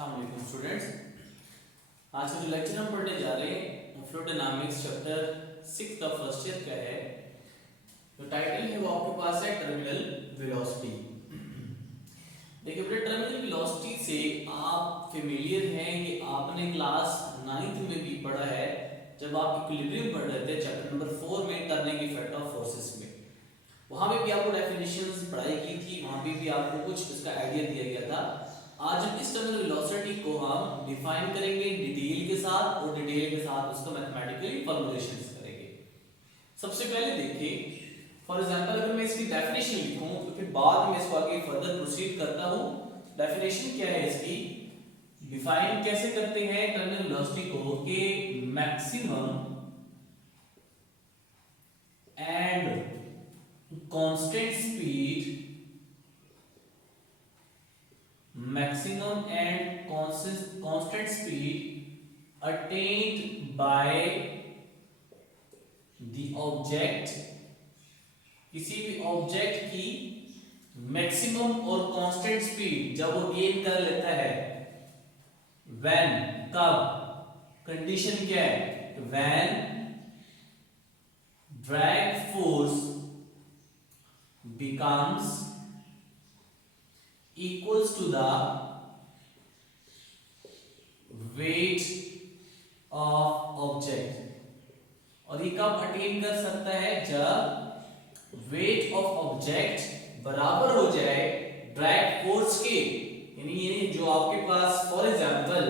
अस्सलाम वालेकुम स्टूडेंट्स। आज का जो लेक्चर हम पढ़ने जा रहे हैं फ्लूइड डायनामिक्स चैप्टर 6 का फर्स्ट ईयर का है। तो टाइटल है वो आपके पास है टर्मिनल वेलोसिटी। देखिए बेटा, टर्मिनल वेलोसिटी से आप फेमिलियर हैं, ये आपने क्लास 9th में भी पढ़ा है जब आप इक्विलिब्रियम पढ़ रहे थे चैप्टर नंबर 4 में टर्निंग इफेक्ट ऑफ फोर्सेस में। वहां पे भी आपको डेफिनेशंस पढ़ाई की थी, वहां पे भी आपको कुछ इसका आइडिया दिया गया था। आज हम इस टर्मिनल वेलोसिटी को हम डिफाइन करेंगे डिटेल के साथ और डिटेल के साथ उसका मैथमेटिकली फॉर्मूलेशंस करेंगे। सबसे पहले देखिए, फॉर एग्जांपल अगर मैं इसकी डेफिनेशन लिखूं तो फिर बाद में इसको आगे फर्दर प्रोसीड करता हूं। डेफिनेशन क्या है इसकी, डिफाइन कैसे करते हैं टर्मिनल वेलोसिटी को कि maximum and constant speed, maximum and constant speed attained by the object, किसी भी ऑब्जेक्ट की मैक्सिमम और कांस्टेंट स्पीड जब वो गेन कर लेता है, when, कब, कंडीशन क्या है, when drag force becomes equals to the weight of object। और ये कब अटेन कर सकता है, जब weight of object बराबर हो जाए ड्रैग फोर्स के। यानी जो आपके पास फॉर एग्जांपल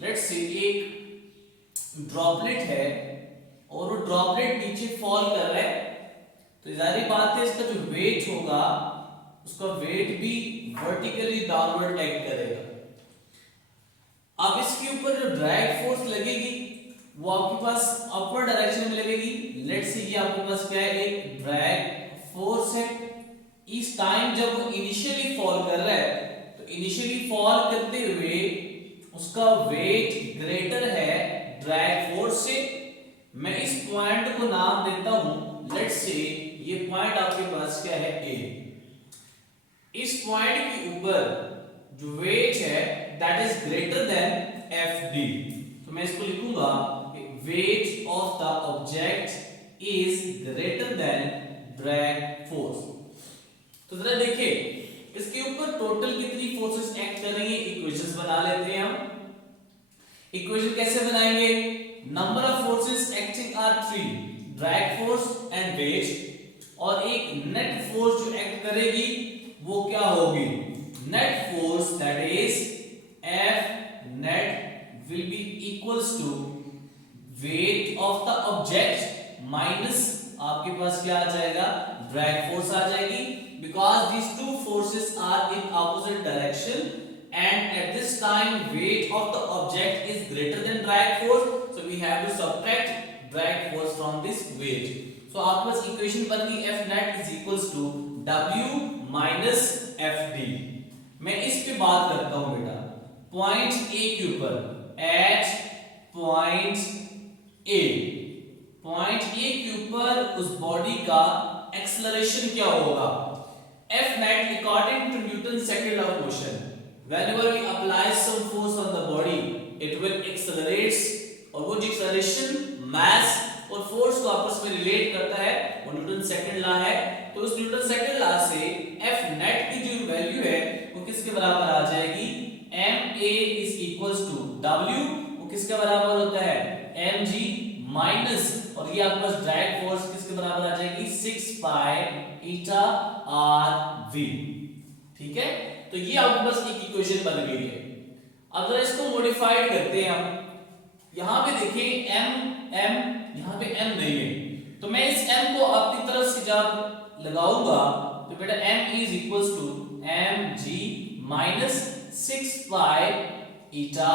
लेट्स से एक ड्रॉपलेट है और वो ड्रॉपलेट नीचे फॉल कर रहा है, तो जाहिर बात है इसका जो वेट होगा उसका वेट भी वर्टिकली डाउनवर्ड एक्ट करेगा। अब इसके ऊपर जो ड्रैग फोर्स लगेगी वो आपके पास अपवर्ड डायरेक्शन में लगेगी। लेट्स से ये आपके पास क्या है, एक ड्रैग फोर्स है। इस टाइम जब वो इनिशियली फॉल कर रहा है तो इनिशियली फॉल करते हुए उसका वेट ग्रेटर है ड्रैग फोर्स से। मैं इस पॉइंट को नाम देता हूं, लेट्स से ये पॉइंट आपके पास क्या है, ए। इस पॉइंट के ऊपर जो वेट है that is greater than F D, तो मैं इसको लिखूंगा weight of the object is greater than drag force. तो जरा देखिए इसके ऊपर टोटल कितनी फोर्सेस एक्ट कर रही है, इक्वेशंस बना लेते हैं हम। इक्वेशन कैसे बनाएंगे, number of forces acting are 3, drag force and weight, और एक नेट फोर्स जो एक्ट करेगी वो क्या होगी, net force that is F net will be equals to weight of the object minus आपके पास क्या आ जाएगा, ड्रैग फोर्स आ जाएगी, because these two forces are in opposite direction and at this time weight of the object is greater than drag force, so we have to subtract drag force from this weight। so आपके पास equation बन गई F net is equals to W minus FD। मैं इस पे बात करता हूं बेटा, पॉइंट ए के ऊपर, at point A, point A के ऊपर उस बॉडी का एक्सेलरेशन क्या होगा, F net according to Newton's second law of motion, whenever we apply some force on the body it will accelerates, और वो जो एक्सेलरेशन मास और फोर्स को आपस में रिलेट करता है वो न्यूटन सेकंड लॉ है। तो उस न्यूटन सेकंड लॉ से F net की जो वैल्यू है वो किसके बराबर आ जाएगी, ma is equals to W, वो किसके बराबर होता है, mg माइनस, और ये आपके पास ड्रैग फोर्स किसके बराबर आ जाएगी, 6 पाई eta rv। ठीक है, तो ये आपके पास एक इक्वेशन बन गई है। अगर इसको मॉडिफाइड करते हैं हम, यहां पे देखिए m यहां पे m नहीं है, तो मैं इस m को अपनी तरफ से जब लगाऊंगा तो बेटा m is equals to mg minus 6 pi eta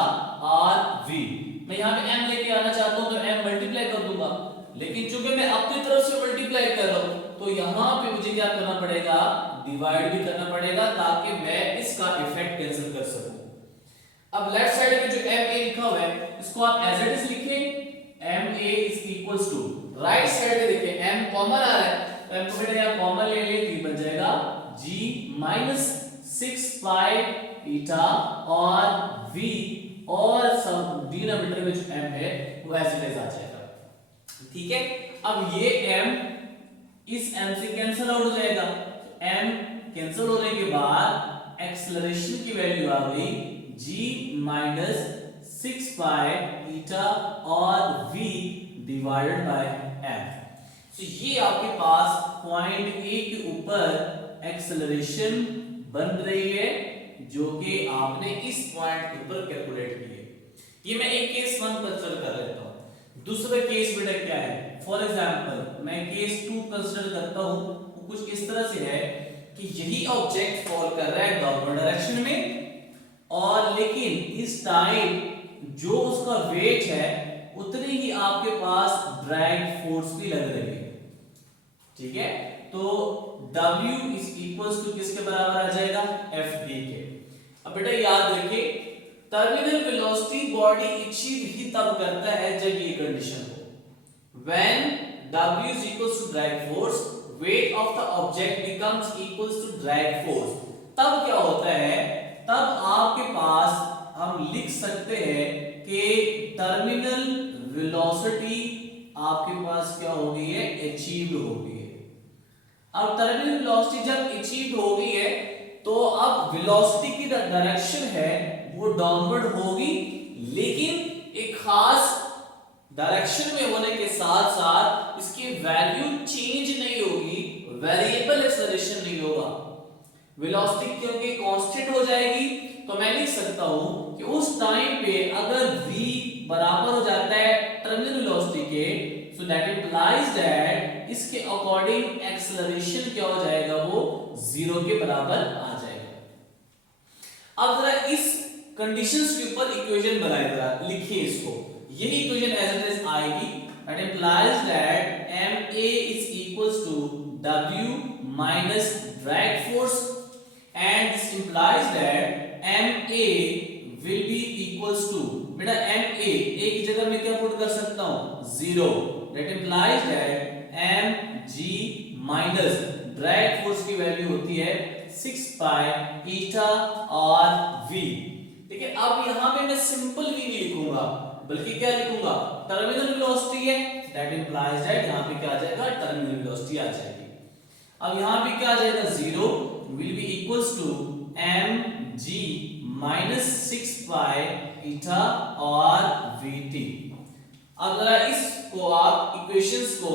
rv। मैं यहां पे m लेके आना चाहता हूं तो m मल्टीप्लाई कर दूंगा, लेकिन चूंकि मैं अपनी तरफ से मल्टीप्लाई कर रहा हूं तो यहां पे मुझे क्या करना पड़ेगा, डिवाइड भी करना पड़ेगा ताकि मैं इसका इफेक्ट कैंसिल कर सकूं। अब लेफ्ट साइड में जो ma लिखा हुआ है इसको आप एज इट इज लिखें, ma is equals to, right side में देखिए m कॉमन आ रहा है तो m को बेटा यहां कॉमन ले ले, तो बन जाएगा g minus 6 pi ईटा और v और सब डिनोमिनेटर में जो m है वो एज इट इज आ जाएगा। ठीक है, अब ये m इस m से कैंसिल आउट हो जाएगा, m कैंसिल होने के बाद एक्सेलरेशन की वैल्यू आ गई g माइनस 6 पाई ईटा और v डिवाइडेड बाय m। तो ये आपके पास पॉइंट ए के ऊपर एक्सेलरेशन बन रही है जो कि आपने इस पॉइंट के ऊपर कैलकुलेट की है। ये मैं एक केस 1 कंसीडर कर लेता हूं। दूसरा केस बेटा क्या है, फॉर एग्जांपल मैं केस 2 कंसीडर करता हूं, वो कुछ इस तरह से है कि यही ऑब्जेक्ट फॉल कर रहा है डाउनवर्ड डायरेक्शन में और लेकिन इस टाइम जो उसका वेट है उतनी ही आपके पास ड्रैग फोर्स भी लग रही है। ठीक है, तो W इज इक्वल्स टू किसके बराबर आ जाएगा, FD के। अब बेटा याद रखिए टर्मिनल वेलोसिटी बॉडी अचीव ही तब करता है जब ये कंडीशन हो, when W is equals to drag force, weight of the object becomes equals to drag force। तब क्या होता है, तब आपके पास हम लिख सकते हैं कि टर्मिनल वेलोसिटी आपके पास क्या हो गई है, अचीव हो गई है। अब टर्मिनल वेलोसिटी जब अचीव हो गई है तो अब वेलोसिटी की डायरेक्शन है वो डाउनवर्ड होगी, लेकिन एक खास डायरेक्शन में होने के साथ साथ इसकी वैल्यू चेंज नहीं होगी, वेरिएबल एक्सेलरेशन नहीं होगा। वेलोसिटी क्योंकि कांस्टेंट हो जाएगी तो मैं लिख सकता हूं कि उस टाइम पे अगर v बराबर हो जाता है टर्मिनल वेलोसिटी के, सो दैट इंप्लाइज दैट इसके अकॉर्डिंग एक्सेलरेशन क्या हो जाएगा, वो 0 के बराबर आ जाएगा। अब जरा इस कंडीशंस के ऊपर इक्वेशन बनाए, जरा लिखिए इसको। यही इक्वेशन एज इट इज आएगी, that implies that ma is equals to w minus drag force and this implies that ma will be equals to, बेटा ma a की जगह मैं क्या पुट कर सकता हूं, 0। that implies that mg minus drag force की वैल्यू होती है 6 पाई ईटा और v। देखिए अब यहां पे मैं सिंपल v नहीं लिखूंगा बल्कि क्या लिखूंगा, टर्मिनल वेलोसिटी है, that implies that यहां पे क्या आ जाएगा, टर्मिनल वेलोसिटी आ जाएगी। अब यहां पे क्या आ जाएगा, 0 will be equals to mg minus 6 पाई ईटा और vt। अब जरा इसको आप इक्वेशंस को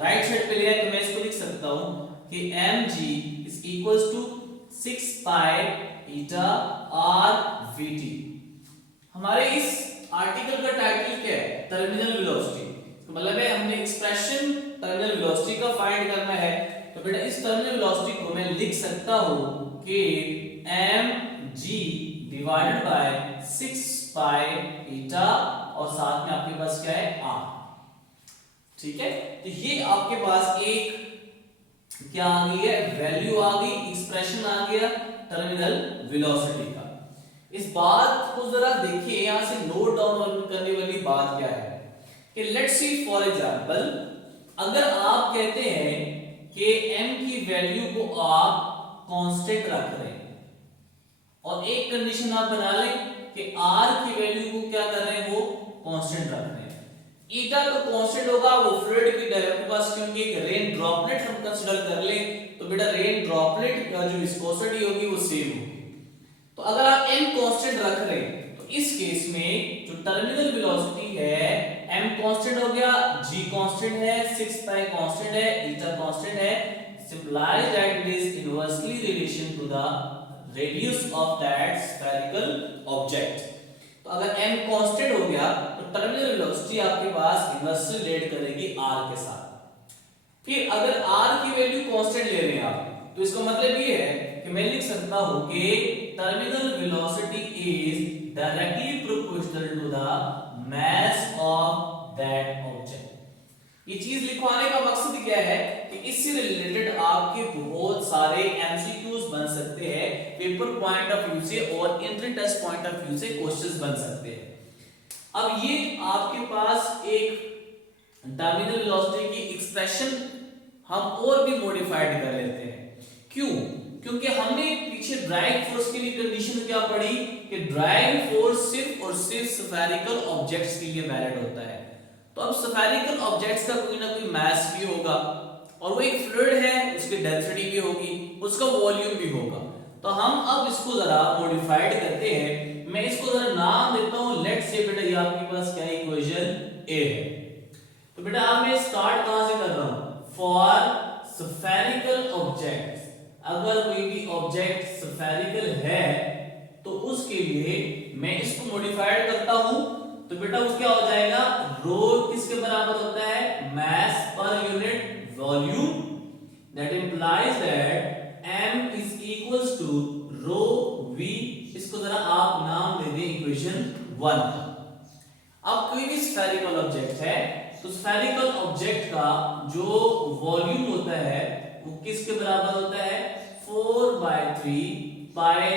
राइट साइड पे ले आए तो मैं इसको लिख सकता हूं कि mg is equals to 6 पाई ईटा और vt। हमारे इस आर्टिकल का टाइटल क्या है, टर्मिनल वेलोसिटी। तो मतलब है हमने एक्सप्रेशन टर्मिनल वेलोसिटी का फाइंड करना है, तो बेटा इस टर्मिनल वेलोसिटी को मैं लिख सकता हूं कि mg डिवाइडेड बाय 6 पाई ईटा और साथ में आपके पास क्या है, r। ठीक है, तो ये आपके पास एक क्या आ गई है, वैल्यू आ गई, एक्सप्रेशन आ गया टर्मिनल वेलोसिटी का। इस बात को जरा देखिए, यहां से नोट डाउन करने वाली बात क्या है कि लेट्स सी फॉर एग्जांपल अगर आप कहते हैं कि m की वैल्यू को आप कांस्टेंट रख रहे हैं और एक कंडीशन आप बना लें कि r की वैल्यू को क्या कर रहे हैं, वो कांस्टेंट रख रहे हैं। ईटा तो कांस्टेंट होगा, वो फ्लूइड की आपके पास क्योंकि एक रेन ड्रॉपलेट हम कंसीडर कर लें तो बेटा रेन ड्रॉपलेट का जो विस्कोसिटी होगी वो सेम होगी। तो अगर आप m कांस्टेंट रख रहे हैं तो इस केस में जो टर्मिनल वेलोसिटी है m कांस्टेंट हो गया, g कांस्टेंट है, 6 पाई कांस्टेंट है, ईटा कांस्टेंट है, implies that it is inversely relation to the radius of that spherical object। तो अगर m कांस्टेंट हो गया तो टर्मिनल वेलोसिटी आपके पास इनवर्सली रिलेट करेगी r के साथ। फिर अगर r की वैल्यू कांस्टेंट ले रहे हैं आप तो इसका मतलब ये है कि मैं लिख सकता हूं कि terminal velocity is directly proportional to the mass of that object। ये चीज लिखवाने का मकसद क्या है कि इससे रिलेटेड आपके बहुत सारे एमसीक्यूज बन सकते हैं, पेपर पॉइंट ऑफ व्यू से और entry test point of view से क्वेश्चंस बन सकते हैं। अब ये आपके पास एक टर्मिनल वेलोसिटी की एक्सप्रेशन हम और भी मॉडिफाइड कर लेते हैं। क्यों? क्योंकि हमने पीछे ड्राइविंग फोर्स के लिए कंडीशन क्या पढ़ी कि ड्राइविंग फोर्स सिर्फ और सिर्फ स्फेरिकल ऑब्जेक्ट्स के लिए वैलिड होता है। तो अब स्फेरिकल ऑब्जेक्ट्स का कोई ना कोई मास भी होगा और वो एक फ्लूइड है, उसकी डेंसिटी भी होगी, उसका वॉल्यूम भी होगा। तो हम अब इसको जरा मॉडिफाइड करते हैं। मैं इसको जरा नाम देता हूं, लेट्स से बेटा ये आपके पास क्या इक्वेशन ए है। तो बेटा अब मैं स्टार्ट कहां से कर रहा हूं, फॉर स्फेरिकल ऑब्जेक्ट्स, अगर कोई भी ऑब्जेक्ट स्फेरिकल है तो उसके लिए मैं इसको मॉडिफाइड करता हूं। तो बेटा वो क्या हो जाएगा, रो किसके बराबर होता है, मास पर unit volume, that implies that m is equals to rho v। इसको जरा आप नाम दे दें इक्वेशन 1। अब कोई भी स्फेरिकल ऑब्जेक्ट है तो स्फेरिकल ऑब्जेक्ट का जो वॉल्यूम होता है वो किसके बराबर होता है, 4/3 पाई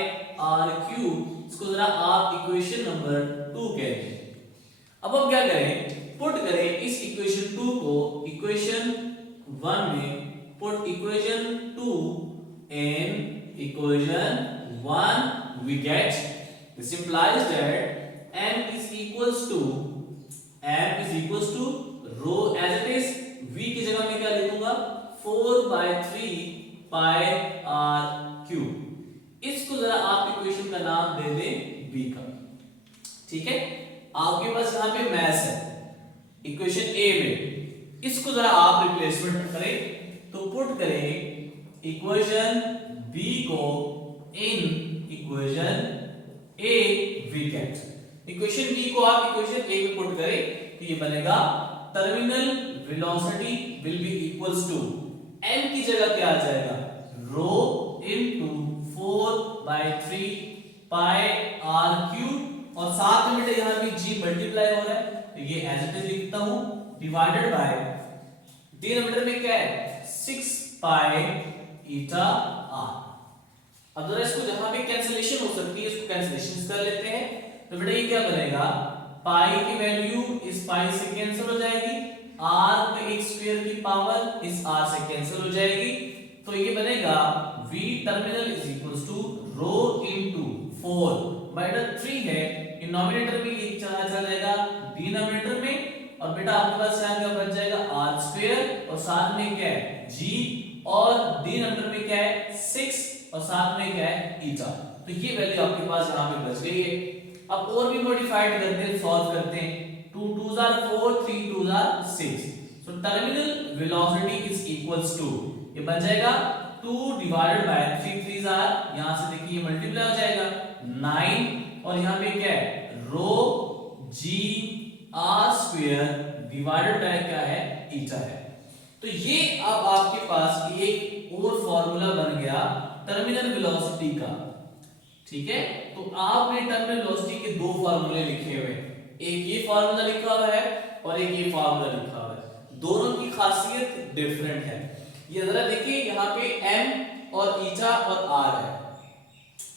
r क्यूब। इसको जरा आप इक्वेशन नंबर 2 कहते हैं। अब हम क्या करें, पुट करें इस इक्वेशन 2 को इक्वेशन 1 में, put equation 2 in equation 1 we get, this implies that m is equals to rho as it is, v की जगह मैं क्या लिखूंगा, 4/3 पाई r क्यूब। इसको जरा आप इक्वेशन का नाम दे दें b का, ठीक है। आपके पास यहां पे मास है इक्वेशन a में, इसको जरा आप रिप्लेसमेंट करें। तो पुट करें इक्वेशन b को in equation a we get. Equation b को आप इक्वेशन a में पुट करें तो ये बनेगा terminal velocity will be equals to, m की जगह क्या आ जाएगा, rho into 4/3 pi r cube, और साथ में बेटा यहां पे g मल्टीप्लाई हो रहा है तो ये एज इट इज लिखता हूं, डिवाइडेड बाय डिनोमिनेटर में क्या है 6 पाई ईटा r। अब जरा इसको जहां पे कैंसिलेशन हो सकती है इसको कैंसिलेशन कर लेते हैं। तो बेटा ये क्या बनेगा, पाई की वैल्यू इस पाई से कैंसिल हो जाएगी, r पे एक स्क्वायर की पावर इस r से कैंसिल हो जाएगी। तो ये बनेगा v terminal is equals to rho into 4/3 है, डिनोमिनेटर में ये चला जाएगा डिनोमिनेटर में, और बेटा आपके पास यहां क्या बच जाएगा r स्क्वायर, और साथ में क्या है g, और डिनोमिनेटर में क्या है 6, और साथ में क्या है ईटा। तो ये वैल्यू आपके पास यहां पे बच गई है। अब और भी मॉडिफाइड करते हैं, सॉल्व करते हैं। 2 2s are 4, 3 2s are 6, so terminal velocity is equals to, ये बन जाएगा 2 डिवाइडेड बाय 3 3s are, यहां से देखिए ये मल्टीप्लाई हो जाएगा 9, और यहां पे क्या है रो g r square divided by क्या है ईटा है। तो ये अब आपके पास एक और फार्मूला बन गया टर्मिनल वेलोसिटी का, ठीक है। तो आपने टर्मिनल वेलोसिटी के दो फार्मूले लिखे हुए, एक ये फार्मूला लिखा हुआ है और एक ये फार्मूला लिखा हुआ है, दोनों की खासियत डिफरेंट है। ये जरा देखिए यहाँ पे m और ईटा और r है,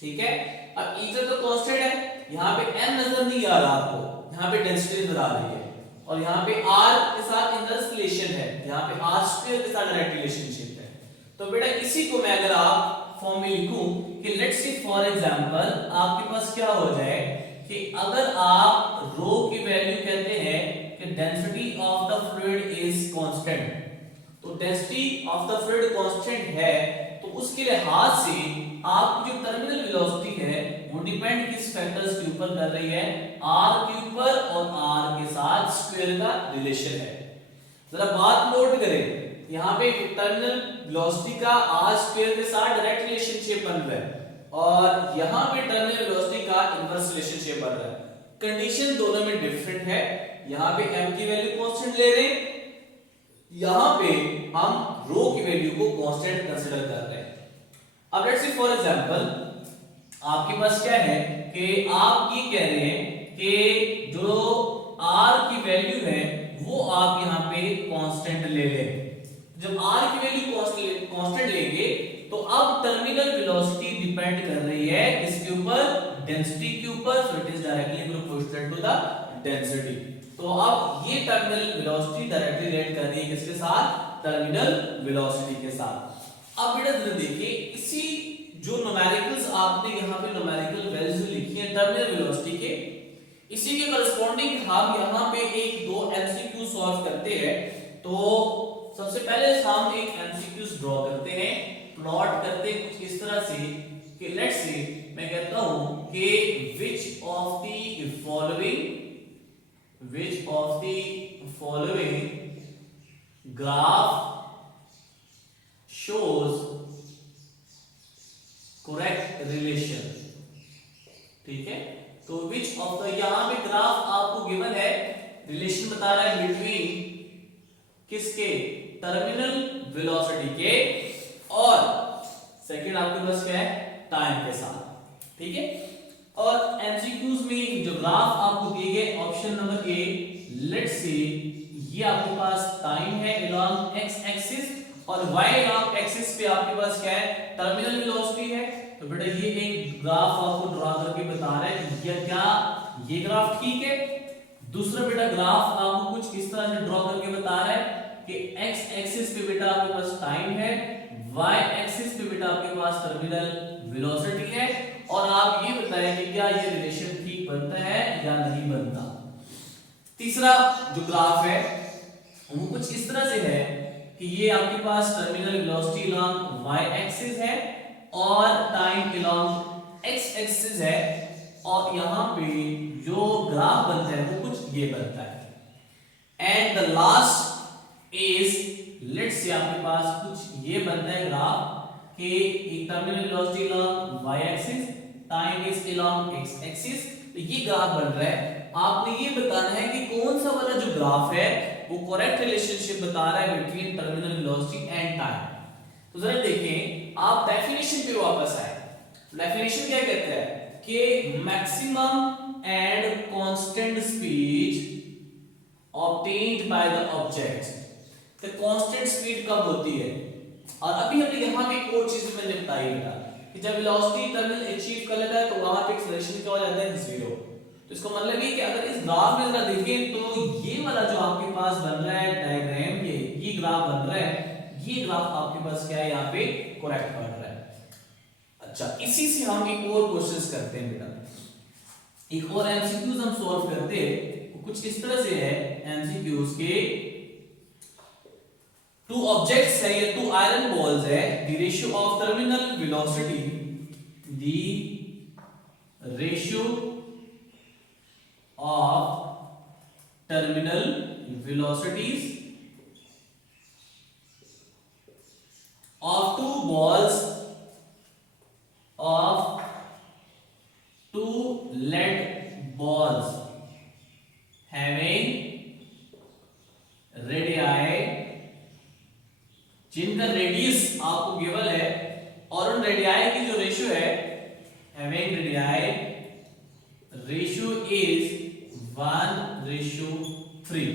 ठीक है। अब ईटा तो कांस्टेंट है, यहाँ पे m नजर नहीं आ रहा आपको, यहाँ पे डेंसिटी नजर आ रही है, और यहाँ पे r के साथ इनवर्स रिलेशन है, यहाँ पे r स्क्वायर के साथ डायरेक्ट रिलेशनशिप है। तो बेटा इसी को मैं अगर आप फॉर्म में लिखूं कि लेट्स से फॉर एग्जांपल आपके पास क्या हो जाए कि अगर आप रो की वैल्यू कहते हैं कि density of the fluid is constant, तो density of the fluid constant है, तो उसके लिहाज से आपकी जो टर्मिनल वेलोसिटी है वो डिपेंड किस फैक्टर्स के ऊपर कर रही है, r के ऊपर, और r के साथ स्क्वायर का रिलेशन है। जरा बात नोट करें, यहाँ पे टर्मिनल वेलोसिटी का r स्क्वायर के साथ डायरेक्ट रिलेशनशिप बन रहा है, और यहाँ पे टर्मिनल वेलोसिटी का इनवर्स रिलेशनशिप बन रहा है। कंडीशन दोनों में डिफरेंट है, यहाँ पे m की वैल्यू कांस्टेंट ले रहे हैं, यहाँ पे हम रो की वैल्यू को कांस्टेंट कंसीडर कर रहे हैं। अब लेट्स से फॉर एग्जांपल आपके पास क्या है कि आप ये कह रहे हैं कि जो r की वैल्यू है वो आप यहाँ पे कांस्टेंट ले लें। जब r की वैल्यू कांस्टेंट लेंगे तो अब टर्मिनल वेलोसिटी डिपेंड कर रही है किसके ऊपर, डेंसिटी के ऊपर, so it is directly proportional to the density. तो अब ये टर्मिनल वेलोसिटी डायरेक्टली रिलेट कर रही है किसके साथ, टर्मिनल वेलोसिटी के साथ। अब बेटा जरा देखिए इसी जो न्यूमेरिकल्स आपने यहाँ पे न्यूमेरिकल वैल्यूज लिखी है टर्मिनल वेलोसिटी के, इसी के करस्पॉन्डिंग हम यहाँ पे एक दो एमसीक्यू सॉल्व करते हैं। तो सबसे पहले हम एक एमसीक्यूज ड्रॉ करते हैं, प्लॉट करते हैं कुछ इस तरह से कि लेट्स से मैं कहता हूं कि which of the following graph shows correct relation। ठीक है, तो which of the, यहां पे ग्राफ आपको गिवन है, रिलेशन बता रहा है बिटवीन किसके, टर्मिनल वेलोसिटी के और सेकंड आपके पास क्या है, टाइम के साथ। ठीक है, और एमसीक्यूज में जो ग्राफ आपको दिए गए option number A, let's say ये आपके पास टाइम है अलोंग एक्स एक्सिस और वाई अलोंग एक्सिस पे आपके पास क्या है, टर्मिनल वेलोसिटी है। तो बेटा ये एक ग्राफ आपको ड्रा करके बता रहा है कि क्या ये ग्राफ ठीक है। दूसरा बेटा ग्राफ आपको कुछ इस तरह से ड्रॉ करके बता रहा है कि एक्स एक्सिस पे बेटा आपके पास टाइम है, वाई एक्सिस पे बेटा आपके पास टर्मिनल वेलोसिटी है, और आप ये बताएं कि क्या ये रिलेशन ठीक बनता है या नहीं बनता। तीसरा जो ग्राफ है वो कुछ इस तरह से है कि ये आपके पास terminal velocity along Y axis है और टाइम अलोंग एक्स एक्सिस है, और यहां पे जो ग्राफ बनता है वो कुछ ये बनता है। And the last is, let's say आपके पास कुछ ये बनता है ग्राफ कि एक terminal velocity along Y axis, time is along X axis. तो ये ग्राफ बन रहा है, आपने ये बताना है कि कौन सा वाला जो ग्राफ है वो करेक्ट रिलेशनशिप बता रहा है between terminal velocity and time. तो जरा देखें, आप डेफिनेशन पे वापस आए। डेफिनेशन क्या कहता है कि maximum and constant speed obtained by the object। तो कांस्टेंट स्पीड कब होती है, और अभी हमने यहां पे एक और चीज मैंने बताई बेटा कि जब वेलोसिटी टर्मिनल अचीव कर लेता है तो वहां पे एक्सेलरेशन क्या हो जाता है, जीरो। तो इसका मतलब ये कि अगर इस ग्राफ में जरा देखें तो ये वाला जो आपके पास बन रहा है डायग्राम, ये ग्राफ बन रहा है, ये ग्राफ आपके पास क्या है, यहाँ पे करेक्ट बन रहा है। अच्छा, इसी से हम एक और क्वेश्चन करते हैं बेटा, एक और एमसीक्यूज हम सॉल्व करते हैं। कुछ इस तरह से है एमसीक्यूज के, टू ऑब्जेक्ट्स है या टू आयरन बॉल्स है, the ratio of terminal velocity, the ratio of terminal velocities of two balls of two lead balls having radii, जिनका रेडियस आपको गिवन है और उन रेडियाई की जो रेशियो है, having radii रेशियो इज 1:3।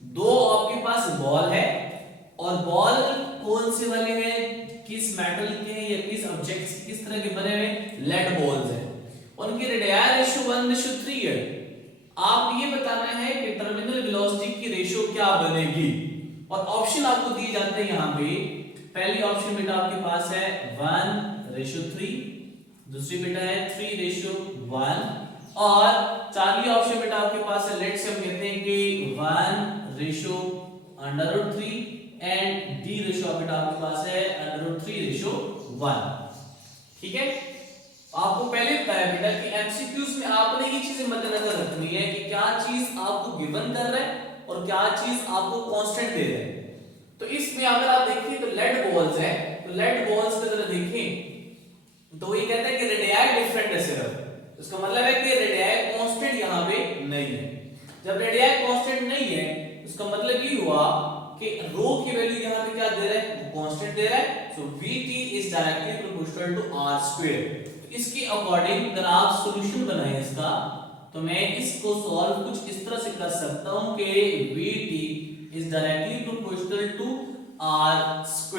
दो आपके पास बॉल है और बॉल कौन से वाले हैं, किस मेटल के हैं या किस ऑब्जेक्ट किस तरह के बने हुए, लेड बॉल्स हैं, उनकी रेडियल रेशियो 1:3 है। आप ये बताना है कि टर्मिनल वेलोसिटी की रेशियो क्या बनेगी, और ऑप्शन आपको दिए जाते हैं यहां पे। पहली ऑप्शन बेटा आपके पास है 1:3, दूसरी बेटा है 3:1, और चारवी ऑप्शन बेटा आपके पास है, लेट्स से हम कहते हैं कि 1:√3 एंड डी रेशियो बेटा आपके पास है √3:1। ठीक है, आपको पहले बताया बेटा कि एमसीक्यूज में आपने ये चीजें मद्देनजर रखनी है कि क्या चीज आपको गिवन कर रहा है और क्या चीज आपको कांस्टेंट दे रहा है। तो इसमें अगर आप देखिए तो लेड बॉल्स है, तो लेड बॉल्स की तरह देखें तो ये कहता है कि रेडियाई डिफरेंट है सिर्फ, इसका मतलब है कि रेडियाई कांस्टेंट यहां पे नहीं है। जब रेडियाई कांस्टेंट नहीं है उसका मतलब ये हुआ कि रो की वैल्यू यहां पे क्या दे रहा है, वो कांस्टेंट दे रहा है। So vt is directly proportional to r²। इसके अकॉर्डिंग अगर आप सॉल्यूशन बनाएं इसका, तो मैं इसको सॉल्व कुछ इस तरह से कर सकता हूं कि vt is directly proportional to r²।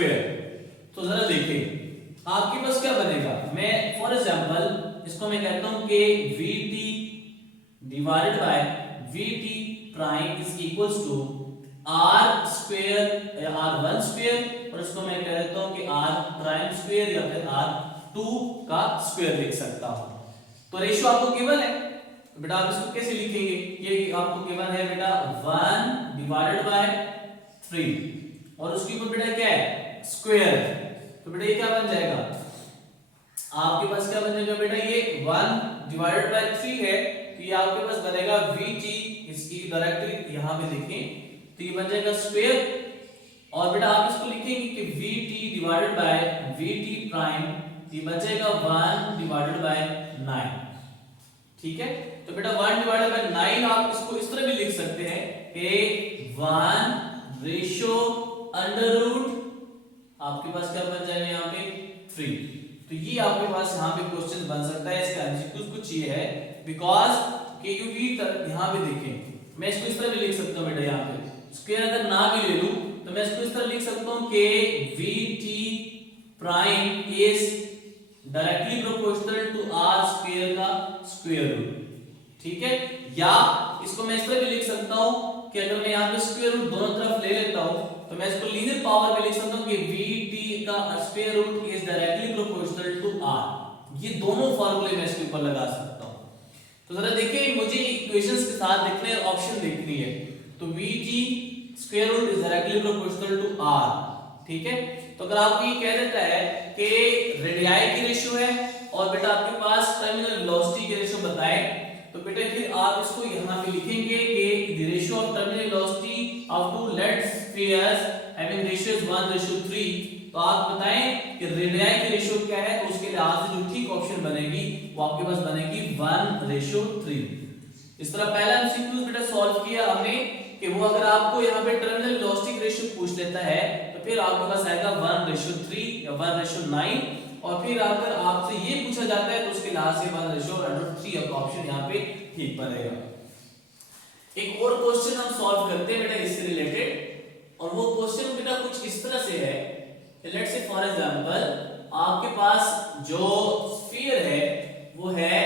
तो जरा देखिए आपके पास क्या बनेगा, मैं फॉर एग्जांपल इसको मैं कहता हूं कि vt divided by vt prime is equals to r² या r1², और इसको मैं कह देता हूं कि r प्राइम स्क्वायर या फिर r 2 का स्क्वायर लिख सकता हूं। तो रेशियो आपको गिवन है, तो बेटा आप इसको कैसे लिखेंगे? ये आपको गिवन है बेटा 1 डिवाइडेड बाय 3 और उसके ऊपर बेटा क्या है? स्क्वायर। तो बेटा ये क्या बन जाएगा? आपके पास क्या बन जाएगा बेटा? ये 1 डिवाइडेड बाय 3 है, तो ये आपके पास बनेगा vt, इसकी डायरेक्टली यहां पे लिखें तो ये बन जाएगा स्क्वायर। और बेटा आप इसको लिखेंगे कि vt divided by vt prime, ये बन जाएगा 1 डिवाइडेड बाय 9। ठीक है, तो बेटा 1 डिवाइडेड बाय 9 आप इसको इस तरह भी लिख सकते हैं कि 1 रेशियो अंडर रूट, आपके पास क्या बन जाएगा यहाँ पे 3। तो ये आपके पास यहाँ पे क्वेश्चन बन सकता है। इसका आंसर कुछ ये है, बिकॉज के यू वी यहाँ पे देखें, मैं इसको इस तरह भी लिख सकता हूँ बेटा, यहाँ पे स्क्वायर अगर ना भी ले लूं तो मैं इसको इस तरह लिख सकता हूँ कि V T prime is directly proportional to R square का स्क्वायर रूट। ठीक है, या इसको मैं इस तरह भी लिख सकता हूँ कि अगर मैं यहाँ पे स्क्वायर रूट दोनों तरफ ले लेता हूँ तो मैं इसको लीनियर पावर में लिख सकता हूँ कि वी टी का square root is directly proportional to R. ये दोनों फार्मूले मैं इसके ऊपर लगा सकता हूँ। तो जरा देखिए, मुझे इक्वेशंस के साथ देखने और ऑप्शन देखनी है। तो V T square root is directly proportional to R. ठीक है, तो अगर आपको ये कह देता है कि रेडियाई की रेशियो है और बेटा आपके पास टर्मिनल वेलोसिटी की रेशियो बताएं, तो बेटा फिर आप इसको यहाँ पे लिखेंगे कि the ratio of terminal velocity of two lead spheres having ratio is 1:3। तो आप बताएं कि रेडियाई की रेशियो क्या है, तो उसके लिहाज से जो ठीक ऑप्शन बनेगी वो आपके पास बनेगी 1:3। इस तरह पहला एमसीक्यू बेटा सॉल्व किया हमने कि वो अगर आपको यहाँ पे टर्मिनल वेलोसिटी रेशियो पूछ लेता है तो फिर आपके पास आएगा 1:3 या 1:9, और फिर अगर आपसे ये पूछा जाता है तो उसके लिहाज से 1:3 आपका ऑप्शन यहाँ पे ठीक बनेगा। एक और क्वेश्चन हम सॉल्व करते हैं बेटा इससे रिलेटेड, और वो क्वेश्चन बेटा कुछ इस तरह से है, लेट्स से फॉर एग्जांपल आपके पास जो स्फीयर है वो है,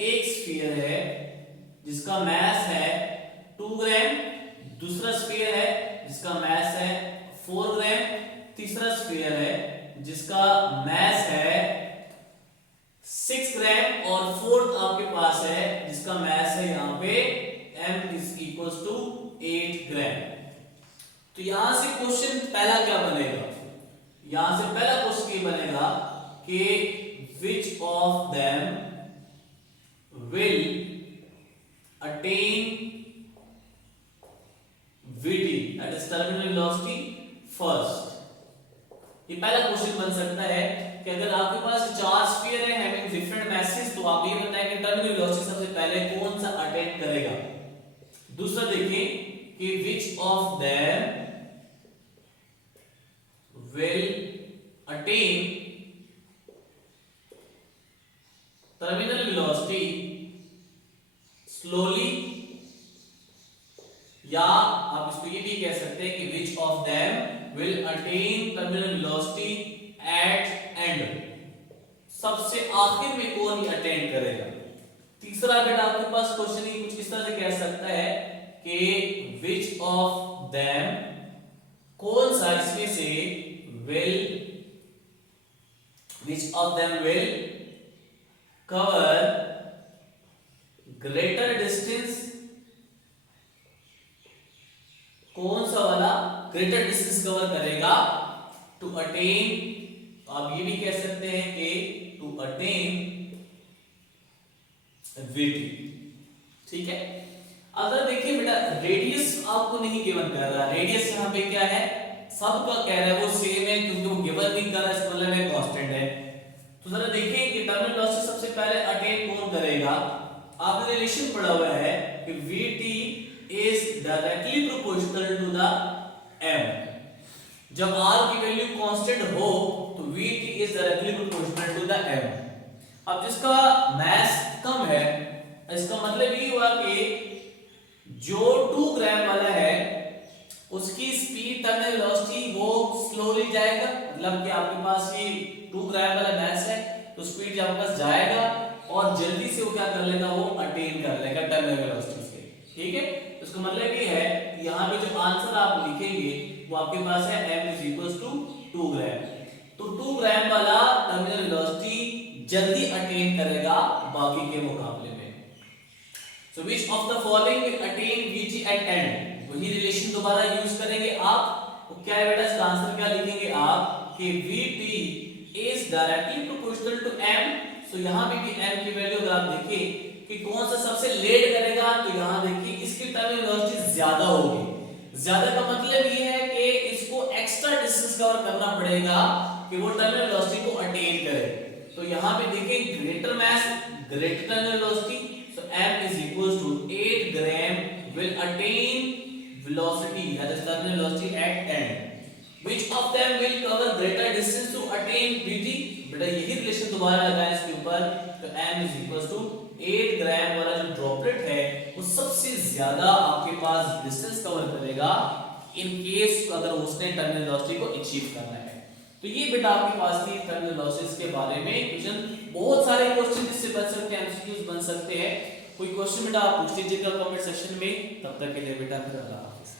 एक स्फीयर है जिसका मास है 2 ग्राम, दूसरा स्फीयर है जिसका मास है 4 ग्राम, तीसरा स्फीयर है जिसका मास है 6 ग्राम, और फोर्थ आपके पास है जिसका मास है यहाँ पे m इज इक्वल्स टू 8 ग्राम। तो यहां से क्वेश्चन पहला क्या बनेगा? यहां से पहला क्वेश्चन ये बनेगा कि which of them will attain VT, that is terminal velocity first। ये पहला क्वेश्चन बन सकता है कि अगर आपके पास 4 स्फीयर है हैविंग डिफरेंट मैसेज, तो आप ये बताएं कि टर्मिनल वेलोसिटी सबसे पहले कौन सा अटेन करेगा। दूसरा देखिए कि which of them will attain terminal velocity slowly, या आप इसको ये भी कह सकते हैं कि which of them will attain terminal velocity at end, सबसे आखिर में कौन अटेन करेगा। तीसरा बेटा आपके पास क्वेश्चन ही कुछ इस तरह से कह सकता है कि which of them, कौन सा इसमें से will, which of them will cover greater distance, कौन सा वाला ग्रेटर डिस्टेंस कवर करेगा टू अटेन। तो आप ये भी कह सकते हैं कि टू अटेन वीटी। ठीक है, अगर देखिए बेटा रेडियस आपको नहीं गिवन कर रहा, रेडियस यहाँ पे क्या है, सबका कह रहा है वो सेम है क्योंकि वो गिवन नहीं कर रहा, इसका मतलब है कांस्टेंट है। तो जरा देखिए कि टर्मिनल वेलोसिटी सबसे पहले अटेन कौन करेगा। आपने रिलेशन पढ़ा हुआ है कि VT is directly proportional to the m। जब r की वैल्यू कांस्टेंट हो तो vt is directly proportional to the m। अब जिसका मास कम है, इसका मतलब ये हुआ कि जो 2 ग्राम वाला है उसकी स्पीड टर्मिनल वेलोसिटी वो स्लोली जाएगा, मतलब कि आपके पास ये 2 ग्राम वाला मास है तो स्पीड आपके पास जाएगा और जल्दी से वो क्या कर लेगा, वो अटेन कर लेगा टर्मिनल वेलोसिटी से। ठीक है, इसका मतलब ये है कि यहाँ पे जो आंसर आप लिखेंगे वो आपके पास है m इज इक्वल्स टू 2 ग्राम। तो 2 ग्राम वाला टर्मिनल वेलोसिटी जल्दी अटेन करेगा बाकी के मुकाबले में। So which of the following will attain vt at end, वही रिलेशन दोबारा यूज करेंगे आप। तो क्या है बेटा, इसका आंसर क्या लिखेंगे आप कि vt is directly proportional to m। So यहां पे भी m की वैल्यू अगर आप देखें कि कौन सा सबसे लेट करेगा, तो यहां देखिए इसकी टर्मिनल वेलोसिटी ज्यादा होगी। ज्यादा का मतलब ये है कि इसको एक्स्ट्रा डिस्टेंस कवर करना पड़ेगा कि वो टर्मिनल वेलोसिटी को अटेन करे। तो यहां पे देखिए greater mass greater terminal velocity, so m is equals to 8 gram will attain velocity, that is terminal velocity at end. Which of them will cover greater distance to attain vt? बेटा यही relation दोबारा लगाएं इसके ऊपर, तो m is equals to 8 ग्राम वाला जो droplet है वो सबसे ज्यादा आपके पास डिस्टेंस कवर करेगा इन केस अगर उसने टर्मिनल वेलोसिटी को अचीव करना है। तो ये बेटा आपके पास थी टर्मिनल वेलोसिटीज के बारे में क्वेश्चन। बहुत सारे क्वेश्चन इससे बन सकते हैं, एमसीक्यूज बन सकते हैं। कोई क्वेश्चन बेटा आप पूछ लीजिएगा कमेंट सेक्शन में। तब तक के लिए बेटा फिर अल्लाह हाफिज़।